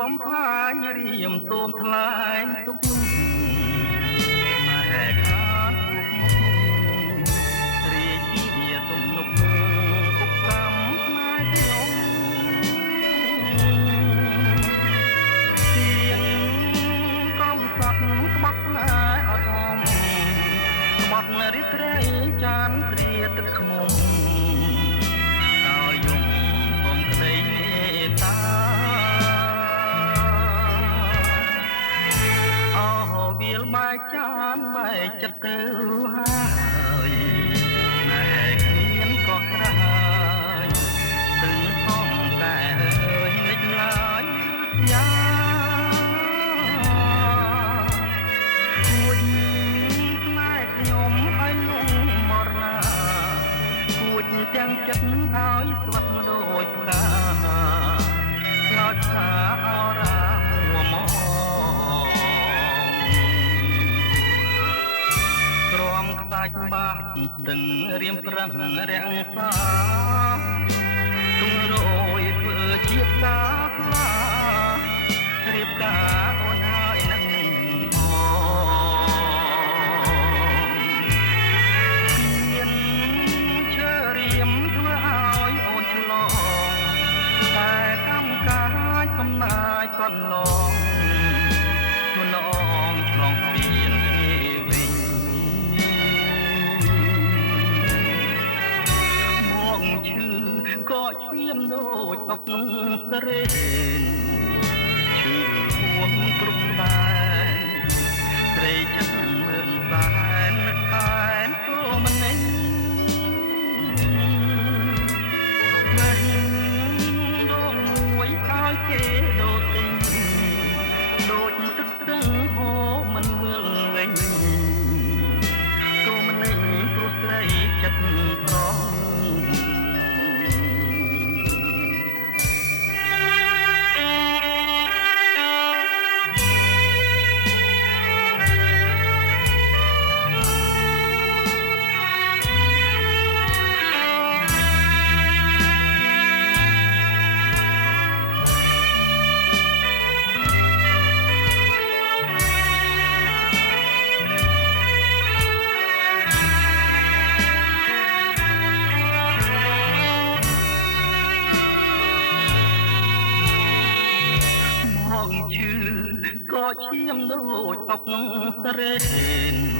កំផាញរៀមសូមថ្លែងទុកហេតុខានពួកមករាជាទំនុកគុកកម្មផ្នែកខ្ញុំទៀងកំសត់ក្បត់ផ្នែកអត់អំក្បត់រិទ្ធរៃចានព្រាទឹកខ្មុំដោយយំសូមក្តីមេត្តាវាលបែកចានបែកចិត្តទៅហើយណែគ្មានក៏ក្រហើយទាំងផងតែអើយលេចឡើយយ៉ាគួចផ្នែកខ្ញុំឲ្យលងមរណាគួចទាំងចិត្តឲ្យស្លាប់ដូចផ្កាខ្លោចថាអរ៉ាមួមកខ្សាច់បាត់ទាំងរៀមប្រឹងរាំងសាទុំរយធ្វើជាផ្កាខ្លារៀបការអូនហើយនឹងមានឈើរៀមធ្វើឲ្យអូនឆ្លងតែកម្មកាយកំណាយកន្លងមិនអងឆ្លងពីក៏ឈាមដូចអុកស្រេនឈឺពួនគ្រប់តែស្រីចិត្តមើលតែនឹកតែទូមិននិញណាស់ដងមួយឲ្យគេដូរទិញដូចទឹកទឹកហូរមិនមើលវិញទូមិននិញព្រោះស្រីចិត្តប្រងឈាមដូចអុកស្រេន